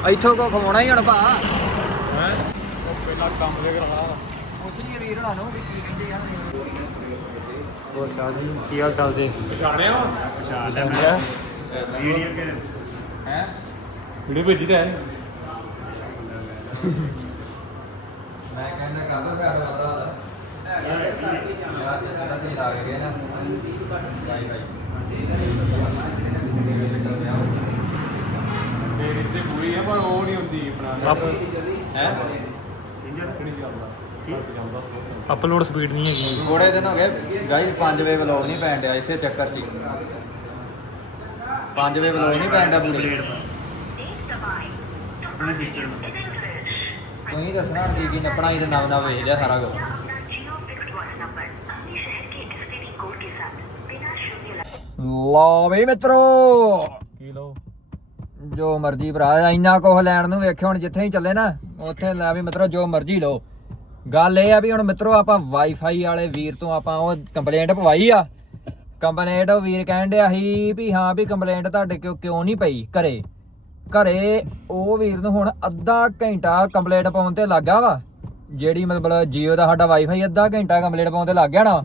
ਇੱਥੋਂ ਕੋ ਖਵਾਉਣਾ ਹੀ ਹੁਣ ਭਾ। ਹੈ? ਪਹਿਲਾਂ ਕੰਮ ਦੇ ਕਰਾਣਾ ਪੁੱਛ ਲਈ ਵੀਰ ਹਣਾ ਨੂੰ ਵੀ ਕੀ ਕਹਿੰਦੇ ਯਾਰ ਹੋਰ ਸ਼ਾਦੀ ਕੀ ਹਾਲ ਚਾਲ ਜੀ? ਪਛਾਣਿਆ ਪਛਾਣ ਲਿਆ ਮੈਂ ਵੀਡੀਓ ਕੇ ਹੈ? ਵੀਡੀਓ ਭੇਜੀ ਤਾਂ ਹੈ ਮੈਂ ਕਹਿੰਦਾ ਕਰ ਦੋ ਤੇ ਹੈ ਪਰ ਉਹ ਨਹੀਂ ਹੁੰਦੀ ਆਪਣਾ ਹੈ ਇੰਜਨ ਕਿਹੜੀ ਚੱਲਦਾ ਕੀ ਚੱਲਦਾ ਅਪਲੋਡ ਸਪੀਡ ਨਹੀਂ ਹੈਗੀ। ਥੋੜੇ ਦਿਨ ਹੋ ਗਏ। ਗਾਈ 5 ਵਜੇ ਵਲੌਗ ਨਹੀਂ ਪੈਣ ਡਿਆ ਇਸੇ ਚੱਕਰ 'ਚ 5 ਵਜੇ ਵਲੌਗ ਨਹੀਂ ਪੈਣ ਡਿਆ ਪੂਰੀ। ਆਪਣੇ ਤੂੰ ਦੱਸਣਾ ਕੀ ਕੀ ਨੱਪਣਾ ਇਹਦੇ ਨਵ ਨਵ ਵੇਖ ਲਿਆ ਸਾਰਾ ਕੁਝ ਲਓ ਬਈ ਮਿੱਤਰੋ। ਕੀ ਲਓ? ਜੋ ਮਰਜ਼ੀ ਭਰਾ ਇੰਨਾ ਕੁਝ ਲੈਣ ਨੂੰ ਵੇਖਿਓ ਹੁਣ ਜਿੱਥੇ ਹੀ ਚੱਲੇ ਨਾ ਉੱਥੇ ਲੈ ਵੀ ਮਿੱਤਰੋ ਜੋ ਮਰਜ਼ੀ ਲਓ। ਗੱਲ ਇਹ ਆ ਵੀ ਹੁਣ ਮਿੱਤਰੋ ਆਪਾਂ ਵਾਈਫਾਈ ਵਾਲੇ ਵੀਰ ਤੋਂ ਆਪਾਂ ਉਹ ਕੰਪਲੇਂਟ ਪਵਾਈ ਆ। ਕੰਪਲੇਂਟ ਉਹ ਵੀਰ ਕਹਿਣ ਡਿਆ ਸੀ ਵੀ ਹਾਂ ਵੀ ਕੰਪਲੇਂਟ ਤੁਹਾਡੇ ਕਿਉਂ ਕਿਉਂ ਨਹੀਂ ਪਈ ਘਰੇ। ਘਰੇ ਉਹ ਵੀਰ ਨੂੰ ਹੁਣ ਅੱਧਾ ਘੰਟਾ ਕੰਪਲੇਂਟ ਪਾਉਣ ਤੇ ਲੱਗਾ ਵਾ। ਜਿਹੜੀ ਮਤਲਬ ਜੀਓ ਦਾ ਸਾਡਾ ਵਾਈਫਾਈ ਅੱਧਾ ਘੰਟਾ ਕੰਪਲੇਂਟ ਪਾਉਣ ਤੇ ਲੱਗ ਗਿਆ ਨਾ।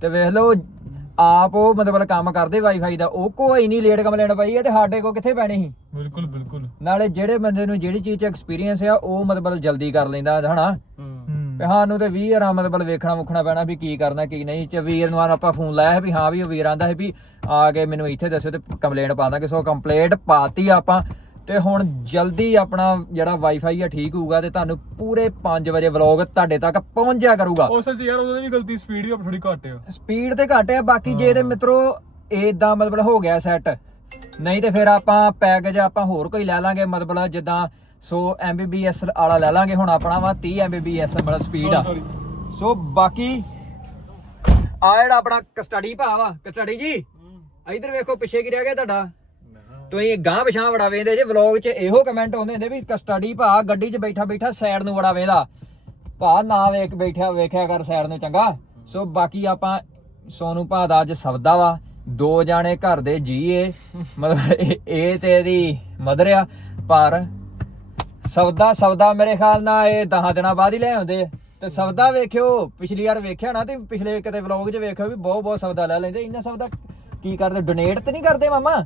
ਤੇ ਵੇਖ ਲਓ ਆਪ ਉਹ ਮਤਲਬ ਕੰਮ ਕਰਦੇ ਵਾਈਫਾਈ ਦਾ ਉਹ ਕੋਈ ਨਹੀਂ ਲੇਟ ਕੰਪਲੇਂਟ ਪਈ ਹੈ ਤੇ ਸਾਡੇ ਕੋ ਕਿੱਥੇ ਪੈਣੀ ਸੀ? ਬਿਲਕੁਲ ਬਿਲਕੁਲ। ਨਾਲੇ ਜਿਹੜੇ ਬੰਦੇ ਨੂੰ ਜਿਹੜੀ ਚੀਜ਼ 'ਚ ਐਕਸਪੀਰੀਅੰਸ ਆ ਉਹ ਮਤਲਬ ਜਲਦੀ ਕਰ ਲੈਂਦਾ ਹਨਾ? ਹੂੰ। ਤੇ ਸਾਨੂੰ ਤੇ 20 ਰਾਂ ਮਤਲਬ ਵੇਖਣਾ ਮੁਖਣਾ ਪੈਣਾ ਵੀ ਕੀ ਕਰਨਾ ਕੀ ਨਹੀਂ। ਤੇ ਵੀਰ ਨੂੰ ਆਪਾਂ ਫੋਨ ਲਾਇਆ ਸੀ ਵੀ ਹਾਂ ਵੀ ਉਹ ਵੀਰ ਆਂਦਾ ਸੀ ਵੀ ਆ ਕੇ ਮੈਨੂੰ ਇੱਥੇ ਦੱਸੋ ਤੇ ਕੰਪਲੇਂਟ ਪਾ ਦਾਂਗੇ। ਸੋ ਕੰਪਲੇਂਟ ਪਾਤੀ ਆਪਾਂ। ਤੇ ਹੁਣ ਜਲਦੀ ਆਪਣਾ ਜਿਹੜਾ ਵਾਈਫਾਈ ਆ ਠੀਕ ਹੋਊਗਾ ਤੇ ਤੁਹਾਨੂੰ ਪੂਰੇ 5 ਵਜੇ ਵਲੌਗ ਤੁਹਾਡੇ ਤੱਕ ਪਹੁੰਚਿਆ ਕਰੂਗਾ। ਉਹ ਸੱਚ ਯਾਰ ਉਹਦੀ ਵੀ ਗਲਤੀ ਸਪੀਡ ਹੀ ਥੋੜੀ ਘੱਟ ਆ। ਸਪੀਡ ਤੇ ਘੱਟ ਹੈ ਬਾਕੀ ਜੇ ਤੇ ਮਿੱਤਰੋ ਏਦਾਂ ਮਤਲਬ ਹੋ ਗਿਆ ਸੈੱਟ ਨਹੀਂ ਤੇ ਫਿਰ ਆਪਾਂ ਪੈਕੇਜ ਆਪਾਂ ਹੋਰ ਕੋਈ ਲੈ ਲਾਂਗੇ ਮਤਲਬ ਜਿੱਦਾਂ 100 Mbps ਵਾਲਾ ਲੈ ਲਾਂਗੇ ਹੁਣ ਆਪਣਾ ਵਾ 30 Mbps ਮਤਲਬ ਸਪੀਡ ਆ। ਸੋ ਬਾਕੀ ਆ ਜਿਹੜਾ ਆਪਣਾ ਕਸਟਡੀ ਭਾ ਵਾ ਕਸਟਡੀ ਜੀ ਇਧਰ ਵੇਖੋ ਪਿੱਛੇ ਕੀ ਰਹਿ ਗਿਆ ਤੁਹਾਡਾ। ਤੁਸੀਂ ਗਾਂ ਪਛਾਂ ਵੜਾ ਵੇਂਦੇ ਜੇ ਵਲੌਗ 'ਚ ਇਹੋ ਕਮੈਂਟ ਆਉਂਦੇ ਹੁੰਦੇ ਵੀ ਕਸਟਡੀ ਭਾ ਗੱਡੀ 'ਚ ਬੈਠਾ ਬੈਠਾ ਸਾਈਡ ਨੂੰ ਵੜਾ ਵੇਂਦਾ ਭਾ ਨਾ ਵੇਖ ਬੈਠਿਆ, ਵੇਖਿਆ ਕਰ ਸਾਈਡ ਨੂੰ ਚੰਗਾ। ਸੋ ਬਾਕੀ ਆਪਾਂ ਸੋਨੂ ਭਾ ਦਾ ਅੱਜ ਸਬਦਾ ਵਾ। ਦੋ ਜਾਣੇ ਘਰ ਦੇ ਜੀ ਏ ਮਤਲਬ ਇਹ- ਤੇ ਇਹਦੀ ਮਦਰ ਆ। ਪਰ ਸੌਦਾ ਸੌਦਾ ਮੇਰੇ ਖਿਆਲ ਨਾਲ ਇਹ 10 ਦਿਨਾਂ ਬਾਅਦ ਹੀ ਲੈ ਆਉਂਦੇ ਆ। ਤੇ ਸੌਦਾ ਵੇਖਿਓ, ਪਿਛਲੀ ਵਾਰ ਵੇਖਿਆ ਨਾ ਤੇ ਪਿਛਲੇ ਕਿਤੇ ਵਲੌਗ 'ਚ ਵੇਖਿਓ ਵੀ ਬਹੁਤ ਬਹੁਤ ਸੌਦਾ ਲੈ ਲੈਂਦੇ। ਇੰਨਾ ਸਬਦਾ ਕੀ ਕਰਦੇ? ਡੋਨੇਟ ਤੇ ਨਹੀਂ ਕਰਦੇ ਮਾਮਾ?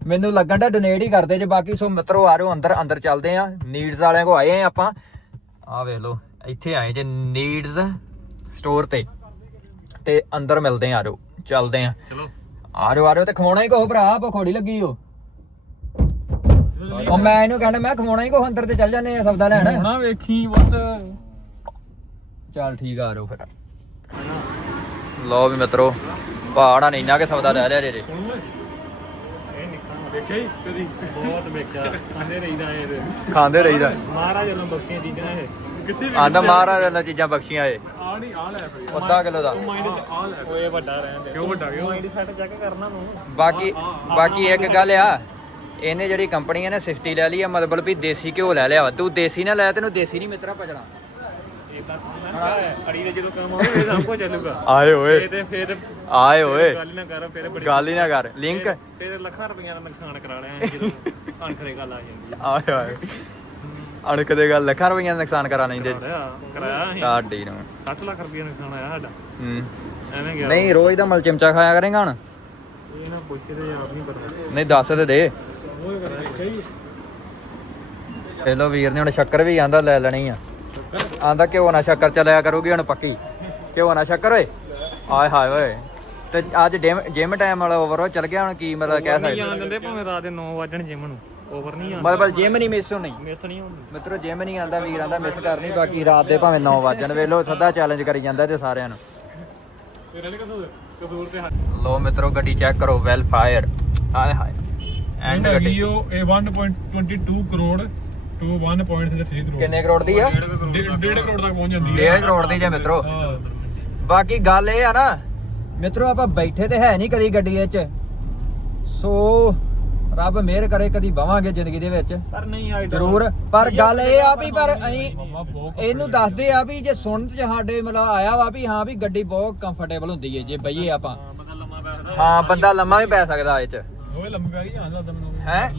ਮੈਨੂੰ ਲੱਗਣ ਦਾ ਡੋਨੇਟ ਹੀ ਕਰਦੇ ਜੇ ਬਾਕੀ ਸੋ ਮਿੱਤਰੋ ਆ ਰਹੋ ਅੰਦਰ ਅੰਦਰ ਚੱਲਦੇ ਆ। ਨੀਡਸ ਵਾਲਿਆਂ ਕੋ ਆਏ ਆ ਆਪਾਂ। ਆ ਵੇਖ ਲਓ ਇੱਥੇ ਆਏ ਜੇ ਨੀਡਸ ਸਟੋਰ ਤੇ। ਤੇ ਅੰਦਰ ਮਿਲਦੇ ਆ ਰਹੋ ਚੱਲਦੇ ਆ। ਚਲੋ। ਆ ਰਹੋ ਆ ਰਹੋ ਤੇ ਖਵਾਉਣਾ ਹੀ ਕੋ ਭਰਾ ਭਖੋੜੀ ਲੱਗੀ ਓ। ਉਹ ਮੈਂ ਇਹਨੂੰ ਕਹਿੰਦਾ ਮੈਂ ਖਵਾਉਣਾ ਹੀ ਕੋ ਅੰਦਰ ਤੇ ਚੱਲ ਜਾਂਦੇ ਆ ਸੌਦਾ ਲੈਣ। ਹੁਣਾ ਵੇਖੀ ਵੱਤ ਚੱਲ ਠੀਕ ਆ ਰਹੋ ਫਿਰ। ਲਓ ਵੀ ਮਿੱਤਰੋ ਪਹਾੜਾ ਨਹੀਂ ਨਾ ਕੇ ਸੌਦਾ ਲੈ ਲਿਆ ਜੇ। ਇਹ ਹੀ ਕਦੀ? ਬਹੁਤ ਵੇਖਿਆ। ਖਾਂਦੇ ਰਹੀਦਾ ਇਹ। ਖਾਂਦੇ ਰਹੀਦਾ। ਮਹਾਰਾਜ ਵੱਲੋਂ ਬਖਸ਼ੀਆਂ ਚੀਜ਼ਾਂ ਇਹ। ਕਿੱਥੇ ਆਂਦਾ ਮਹਾਰਾਜ ਨੇ ਚੀਜ਼ਾਂ ਬਖਸ਼ੀਆਂ ਏ ਆ ਨਹੀਂ ਆ ਲੈ ਪਈ। ਅੱਧਾ ਕਿਲੋ ਦਾ। ਮਾਈਂਡ ਆ ਲੈ ਓਏ ਵੱਡਾ ਰਹਿਣ ਦੇ। ਕਿਉਂ ਵੱਡਾ ਕਿਉਂ? ਮਾਈਂਡ ਸੈੱਟ ਚੈੱਕ ਕਰਨਾ ਨੂੰ ਬਾਕੀ ਬਾਕੀ ਇੱਕ ਗੱਲ ਆ ਇਹਨੇ ਜਿਹੜੀ ਕੰਪਨੀ ਨੇ ਸਿਫਤੀ ਲੈ ਲਈ ਆ ਮਤਲਬ ਵੀ ਦੇਸੀ ਘਿਓ ਲੈ ਲਿਆ ਵਾ। ਤੂੰ ਦੇਸੀ ਨਾ ਲੈ ਤੈਨੂੰ ਦੇਸੀ ਨਹੀਂ ਮਿੱਤਰਾ ਪਜਣਾ ਅੜੀ ਦੇ ਜਦੋਂ ਕੰਮ ਆਵੇ ਸਭ ਕੁਝ ਚੱਲੂਗਾ। ਆਏ ਤੇ ਫੇਰ ਆਏ ਓਏ ਗੱਲ ਨਾ ਕਰ ਫੇਰ ਬੜੀ ਗੱਲ ਹੀ ਨਾ ਕਰ। ਲਿੰਕ ਫੇਰ- ਲੱਖਾਂ ਰੁਪਈਆ ਦਾ ਨੁਕਸਾਨ ਕਰਾ ਲਿਆ ਜਦੋਂ [laughs] ਅਣਖਰੇ ਗੱਲ ਆ ਜਾਂਦੀ ਆਏ ਆਏ ਅਣਕ ਦੇ ਗੱਲ ਲੱਖਾਂ ਰੁਪਈਆ ਦਾ ਨੁਕਸਾਨ ਕਰਾ ਲੈਂਦੇ। ਕਰਾਇਆ ਤੁਹਾਡੀ ਨੂੰ। 60 ਲੱਖ ਰੁਪਈਆ ਨੁਕਸਾਨ ਆਇਆ ਸਾਡਾ। ਹੂੰ। ਐਵੇਂ ਗਿਆ। ਨਹੀਂ ਰੋਜ਼ ਦਾ ਮਲ ਚਮਚਾ ਖਾਇਆ ਕਰੇਗਾ ਹੁਣ? ਇਹ ਨਾ ਪੁੱਛ ਤੇ ਆਪ ਨਹੀਂ ਪਤਾ। ਨਹੀਂ ਦੱਸ ਤੇ ਦੇ। ਪਹਿਲੋ ਵੀਰ ਨੇ ਹੁਣ ਸ਼ੱਕਰ ਵੀ ਆਂਦਾ ਲੈ ਲੈਣੀ ਆ। ਆਂਦਾ ਘਿਓ ਨਾ ਸ਼ੱਕਰ ਚਲਿਆ ਕਰੂਗੀ ਹੁਣ ਪੱਕੀ। ਘਿਓ ਨਾ ਸ਼ੱਕਰ ਓਏ। ਆਏ ਹਾਏ ਓਏ। ਤੇ ਅੱਜ ਜਿਮ ਟਾਈਮ ਵਾਲਾ ਓਵਰ ਚੱਲ ਗਿਆ ਹੁਣ ਕੀ ਮਤਲਬ ਕਹਿ ਨਹੀਂ ਸਕਦੇ। ਜਾਣ ਦਿੰਦੇ ਭਾਵੇਂ ਰਾਤ ਦੇ 9 ਵਜਣ ਜਿਮ ਨੂੰ। ਓਵਰ ਨਹੀਂ ਆਉਂਦਾ ਮਤਲਬ ਜਿਮ ਨਹੀਂ ਮਿਸ ਹੋਣੀ। ਮਿਸ ਨਹੀਂ ਹੁੰਦੀ ਮਿੱਤਰੋ ਜਿਮ ਨਹੀਂ ਆਂਦਾ ਵੀਰਾਂ ਦਾ ਮਿਸ ਕਰਨੀ ਬਾਕੀ ਰਾਤ ਦੇ ਭਾਵੇਂ 9 ਵਜਣ ਵੇਲੋ ਸਦਾ ਚੈਲੰਜ ਕਰੀ ਜਾਂਦਾ ਤੇ ਸਾਰਿਆਂ ਨੂੰ। ਲੋ ਮਿੱਤਰੋ ਗੱਡੀ ਚੈੱਕ ਕਰੋ ਵੈਲ ਫਾਇਰ ਆਏ ਹਾਏ। ਐਂਡ ਗੱਡੀ। ਇਹ 1.22 ਕਰੋੜ ਟੂ 1.3 ਕਰੋੜ। ਕਿੰਨੇ ਕਰੋੜ ਦੀ ਆ? 1.5 ਕਰੋੜ ਤੱਕ ਪਹੁੰਚ ਜਾਂਦੀ ਹੈ 1.5 ਕਰੋੜ ਦੀ ਜੇ ਮਿੱਤਰੋ। ਬਾਕੀ ਗੱਲ ਇਹ ਆ ਨਾ ਮਿੱਤਰੋ ਆਪਾਂ ਬੈਠੇ ਤੇ ਹੈ ਨਹੀਂ ਕਦੀ ਗੱਡੀ ਵਿੱਚ। ਸੋ ਰੱਬ ਮਿਹਰ ਕਰੇ ਕਦੀ ਬਵਾਂਗੇ ਜ਼ਿੰਦਗੀ ਦੇ ਵਿੱਚ। ਪਰ ਨਹੀਂ ਆਈ ਜ਼ਰੂਰ। ਪਰ ਗੱਲ ਇਹ ਆ ਵੀ ਪਰ ਅਸੀਂ ਇਹਨੂੰ ਦੱਸਦੇ ਆ ਵੀ ਜੇ ਸੁਣਨ ਚ ਸਾਡੇ ਮਤਲਬ ਆਇਆ ਵਾ ਵੀ ਹਾਂ ਵੀ ਗੱਡੀ ਬਹੁਤ ਕੰਫਰਟੇਬਲ ਹੁੰਦੀ ਹੈ ਜੇ ਬਈਏ ਆਪਾਂ। ਹਾਂ ਬੰਦਾ ਲੰਮਾ ਵੀ ਪੈ ਸਕਦਾ ਇਹ ਚ। ਓਏ ਲੰਮੀ ਪੈ ਗਈ ਲੱਗਦਾ ਮੈਨੂੰ। ਹੈ?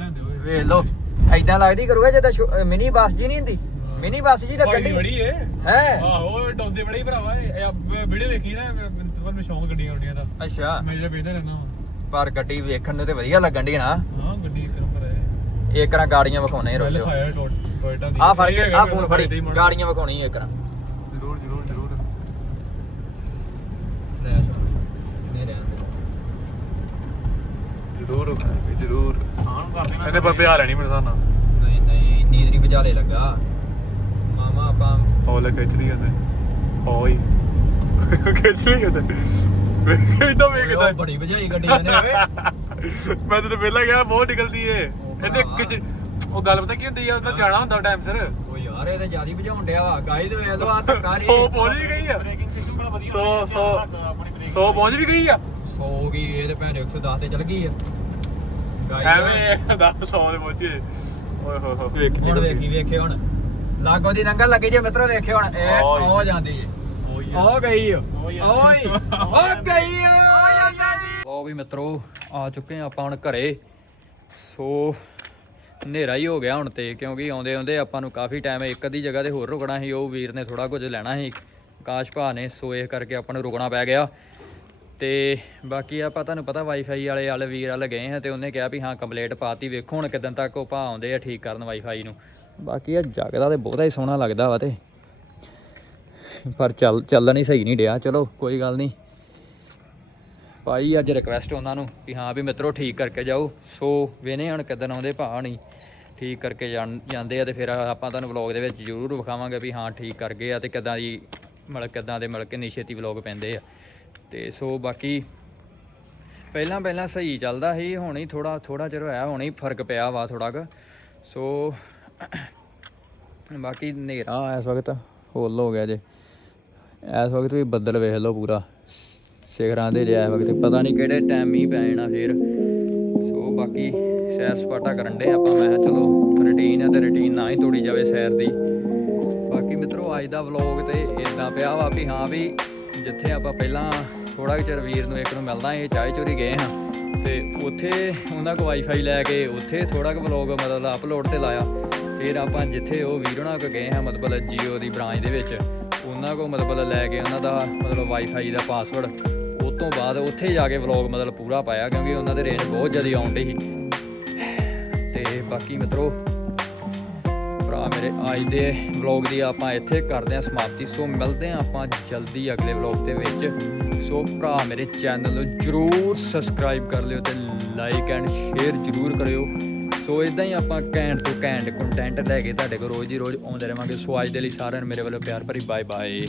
ਵੇਖ ਲੋ ਐਦਾਂ ਲੱਗਦੀ ਕਰੂਗਾ ਜਿੱਦਾਂ ਮਿਨੀ ਬੱਸ ਜੀ ਨਹੀਂ ਹੁੰਦੀ। ਮਿਨੀ ਬੱਸ ਜੀ ਲੱਗਣ ਦੀ ਬੜੀ ਏ। ਹੈ। ਆਹੋ ਡੌਂਦੇ ਬੜੀ ਭਰਾਵਾ ਇਹ ਵੀਡੀਓ ਵੇਖੀ ਨਾ ਤੁਹਾਨੂੰ ਸ਼ੌਂਕ ਗੱਡੀਆਂ ਉੱਡੀਆਂ ਦਾ। ਅੱਛਾ। ਮੈਂ ਜਿਹੜਾ ਵੇਖਦਾ ਰਹਿਣਾ ਪਰ ਗੱਡੀ ਵੇਖਣ ਨੂੰ ਤੇ ਵਧੀਆ ਲੱਗਣ ਦੀ ਨਾ। ਹਾਂ ਗੱਡੀ ਇੱਕ ਨੰਬਰ ਹੈ। ਇੱਕ ਰਾਂ ਗਾੜੀਆਂ ਵਿਖਾਉਣੇ ਰੋਜੋ ਆ ਫੜ ਕੇ ਇਹ ਆ ਫੋਨ ਮੇਰੇ ਫੜੀ। ਗਾੜੀਆਂ ਵਿਖਾਉਣੀ ਇੱਕ ਰਾਂ ਜ਼ਰੂਰ ਜ਼ਰੂਰ ਜ਼ਰੂਰ ਫਲੈਸ਼ ਨਹੀਂ ਰਹਿੰਦੇ ਜ਼ਰੂਰ। ਜ਼ਰੂਰ ਹਾਂ ਕਾਫੀ ਇਹਨੇ ਪਰ ਬਿਹਾਰ ਨਹੀਂ ਮੇਰੇ ਸਾਹ ਨਾਲ। ਨਹੀਂ ਨਹੀਂ ਨੀਂਦ ਨਹੀਂ ਵਿਚਾਲੇ ਲੱਗਾ। ਮਾਮਾ ਆਪਾਂ ਹੌਲ ਖਿੱਚ ਲਈ ਜਾਂਦੇ ਹੋਈ ਖਿੱਚ ਲਈ ਜਾਂਦੇ ਵੇਖ ਤਾਂ ਵੇਖਦਾ ਉਹ ਬੜੀ ਭਜਾਈ ਗੱਡੀ ਨੇ ਓਏ। ਮੈਂ ਤੈਨੂੰ ਪਹਿਲਾਂ ਕਿਹਾ ਬਹੁਤ ਨਿਕਲਦੀ ਏ। ਉਹ ਇਹਨੇ। ਖਿੱਚ ਉਹ ਗੱਲ ਪਤਾ ਕੀ ਹੁੰਦੀ ਆ? ਉਹਦਾ ਜਾਣਾ ਹੁੰਦਾ ਟਾਈਮ ਸਿਰ। ਉਹ ਯਾਰ ਇਹ ਤੇ ਜਿਆਦੀ ਭਜਾਉਣ ਡਿਆ ਵਾ। ਗਾਈਜ਼ ਵੇਖ ਲਓ ਆ ਧੱਕਾ ਨਹੀਂ 100 ਪਹੁੰਚ ਵੀ ਗਈ ਆ। ਬ੍ਰੇਕਿੰਗ ਸਿਸਟਮ ਬੜਾ ਵਧੀਆ 100 100 100 ਪਹੁੰਚ ਵੀ ਗਈ ਆ। 100 ਗਈ ਇਹ ਤੇ ਭੈਣ 110 ਤੇ ਚਲ ਗਈ ਆ। ਐਵੇਂ ਦਾ 100 ਦੇ ਪਹੁੰਚੇ ਓਏ ਹੋਏ ਹੋਏ। ਵੇਖ ਹੁਣ ਵੇਖੀ ਵੇਖੇ ਹੁਣ। ਲਾਗੋ ਦੀ ਨੰਗਲ ਲੱਗੀ ਜੇ ਮਿੱਤਰੋ ਵੇਖੇ ਹੁਣ। ਇਹ ਓਏ। ਹੋ ਜਾਂਦੀ ਏ। ਹੋ ਗਈ ਓ। ਓਏ। ਹੋ ਗਈ ਓ। ਲੋ ਵੀ ਮਿੱਤਰੋ ਆ ਚੁੱਕੇ ਆ ਆਪਾਂ ਹੁਣ ਘਰੇ। ਸੋ ਹਨੇਰਾ ਹੀ ਹੋ ਗਿਆ ਹੁਣ ਤੇ ਕਿਉਂਕਿ ਆਉਂਦੇ ਆਉਂਦੇ ਆਪਾਂ ਨੂੰ ਕਾਫੀ ਟਾਈਮ ਇੱਕ ਅੱਧੀ ਜਗ੍ਹਾ ਤੇ ਹੋਰ ਰੁਕਣਾ ਸੀ ਉਹ ਵੀਰ ਨੇ ਥੋੜਾ ਕੁਝ ਲੈਣਾ ਸੀ। ਆਕਾਸ਼ ਭਾ ਨੇ ਸੋ ਇਹ ਕਰਕੇ ਆਪਾਂ ਨੂੰ ਰੁਕਣਾ ਪੈ ਗਿਆ। ਤੇ ਬਾਕੀ ਆਪਾਂ ਤੁਹਾਨੂੰ ਪਤਾ ਵਾਈਫਾਈ ਵਾਲੇ ਵਾਲੇ ਵੀਰ ਵਾਲੇ ਗਏ ਹਾਂ ਤੇ ਉਹਨੇ ਕਿਹਾ ਵੀ ਹਾਂ ਕੰਪਲੀਟ ਪਾਤੀ, ਵੇਖੋ ਹੁਣ ਕਿਦਾਂ ਤੱਕ ਉਹ ਭਾ ਆਉਂਦੇ ਆ ਠੀਕ ਕਰਨ ਵਾਈਫਾਈ ਨੂੰ। ਬਾਕੀ ਆ ਜਗਦਾ ਤੇ ਬਹੁਤਾ ਹੀ ਸੋਹਣਾ ਲੱਗਦਾ ਵਾ ਤੇ। ਪਰ ਚੱਲ, ਚੱਲਣ ਹੀ ਸਹੀ ਨਹੀਂ ਡਿਆ, ਚਲੋ ਕੋਈ ਗੱਲ ਨਹੀਂ। ਪਾਈ ਅੱਜ ਰਿਕਵੈਸਟ ਉਹਨਾਂ ਨੂੰ ਵੀ ਹਾਂ ਵੀ ਮਿੱਤਰੋ ਠੀਕ ਕਰਕੇ ਜਾਓ। ਸੋ ਵੇਨੇ ਹੁਣ ਕਿਦਨ ਆਉਂਦੇ ਭਾ ਨਹੀਂ। ਠੀਕ ਕਰਕੇ ਜਾਣ- ਜਾਂਦੇ ਆ ਤੇ ਫਿਰ ਆਪਾਂ ਤੁਹਾਨੂੰ ਵਲੌਗ ਦੇ ਵਿੱਚ ਜ਼ਰੂਰ ਵਿਖਾਵਾਂਗੇ ਵੀ ਹਾਂ ਠੀਕ ਕਰ ਗਏ ਆ ਤੇ ਕਿਦਾਂ ਦੀ ਮਤਲਬ ਕਿਦਾਂ ਦੇ ਮਤਲਬ ਕਿੰਨੀ ਛੇਤੀ ਵਲੌਗ ਪੈਂਦੇ ਆ। ਤੇ ਸੋ ਬਾਕੀ ਪਹਿਲਾਂ ਪਹਿਲਾਂ ਸਹੀ ਚੱਲਦਾ ਸੀ, ਹੁਣ ਹੀ ਥੋੜਾ ਥੋੜਾ ਚਿਰ ਹੋਇਆ, ਹੁਣ ਹੀ ਫ਼ਰਕ ਪਿਆ ਵਾ ਥੋੜਾ ਕੁ। ਸੋ ਬਾਕੀ ਹਨੇਰਾ ਇਸ ਵਕਤ ਹੋਲ ਹੋ ਗਿਆ ਜੇ। ਇਸ ਵਕਤ ਵੀ ਬੱਦਲ ਵੇਖ ਲਓ ਪੂਰਾ, ਸਿਖਰਾਂ ਦੇ ਜਿਆ ਵਕਤ, ਪਤਾ ਨਹੀਂ ਕਿਹੜੇ ਟਾਈਮ ਹੀ ਪੈ ਜਾਣਾ ਫੇਰ। ਸੋ ਬਾਕੀ ਸੈਰ ਸਪਾਟਾ ਕਰਨ ਦੇ ਆਪਾਂ, ਮੈਂ ਕਿਹਾ ਚਲੋ ਰੁਟੀਨ ਹੈ ਤੇ ਰੁਟੀਨ ਨਾ ਹੀ ਤੋੜੀ ਜਾਵੇ ਸੈਰ ਦੀ। ਬਾਕੀ ਮਿੱਤਰੋ, ਅੱਜ ਦਾ ਵਲੌਗ ਤੇ ਇਦਾਂ ਪਿਆ ਵਾ ਵੀ ਹਾਂ ਵੀ ਜਿੱਥੇ ਆਪਾਂ ਪਹਿਲਾਂ ਥੋੜਾ ਕੁ ਚਿਰ ਵੀਰ ਨੂੰ ਇੱਕ ਨੂੰ ਮਿਲਦਾ ਇਹ ਚਾਹ ਚੋਰੀ ਗਏ ਹਾਂ। ਤੇ ਉੱਥੇ ਉਹਨਾਂ ਕੋ ਵਾਈਫਾਈ ਲੈ ਕੇ ਉੱਥੇ ਥੋੜਾ ਕੁ ਵਲੌਗ ਮਤਲਬ ਅਪਲੋਡ ਤੇ ਲਾਇਆ। ਫਿਰ ਆਪਾਂ ਜਿੱਥੇ ਉਹ ਵੀਰ ਉਹਨਾਂ ਕੋ ਗਏ ਹਾਂ ਮਤਲਬ ਜੀਓ ਦੀ ਬ੍ਰਾਂਚ ਦੇ ਵਿੱਚ, ਉਹਨਾਂ ਕੋ ਮਤਲਬ ਲੈ ਕੇ ਉਹਨਾਂ ਦਾ ਮਤਲਬ ਵਾਈਫਾਈ ਦਾ ਪਾਸਵਰਡ ਉਸ ਤੋਂ ਬਾਅਦ ਉੱਥੇ ਜਾ ਕੇ ਵਲੌਗ ਮਤਲਬ ਪੂਰਾ ਪਾਇਆ ਕਿਉਂਕਿ ਉਹਨਾਂ ਦੇ ਰੇਂਜ ਬਹੁਤ ਜ਼ਿਆਦਾ ਆਉਂਦੀ ਸੀ। ਤੇ ਬਾਕੀ ਮਿੱਤਰੋ ਭਰਾ ਮੇਰੇ ਅੱਜ ਦੇ ਵਲੌਗ ਦੀ ਆਪਾਂ ਇੱਥੇ ਕਰਦੇ ਹਾਂ ਸਮਾਪਤੀ। ਸੋ ਮਿਲਦੇ ਹਾਂ ਆਪਾਂ ਜਲਦੀ ਅਗਲੇ ਵਲੌਗ ਦੇ ਵਿੱਚ। ਸੋ ਭਰਾ ਮੇਰੇ ਚੈਨਲ ਨੂੰ ਜਰੂਰ ਸਬਸਕ੍ਰਾਈਬ ਕਰ ਲਿਓ ਤੇ ਲਾਈਕ ਐਂਡ ਸ਼ੇਅਰ ਜਰੂਰ ਕਰਿਓ। ਸੋ ਇਦਾਂ ਹੀ ਆਪਾਂ ਘੈਂਟ ਤੋਂ ਘੈਂਟ ਕੰਟੈਂਟ ਲੈ ਕੇ ਤੁਹਾਡੇ ਕੋਲ ਰੋਜ਼ ਹੀ ਰੋਜ਼ ਆਉਂਦੇ ਰਵਾਂਗੇ। ਸੋ ਅੱਜ ਦੇ ਲਈ ਸਾਰਿਆਂ ਨੂੰ ਮੇਰੇ ਵੱਲੋਂ ਪਿਆਰ ਭਰੀ ਬਾਏ ਬਾਏ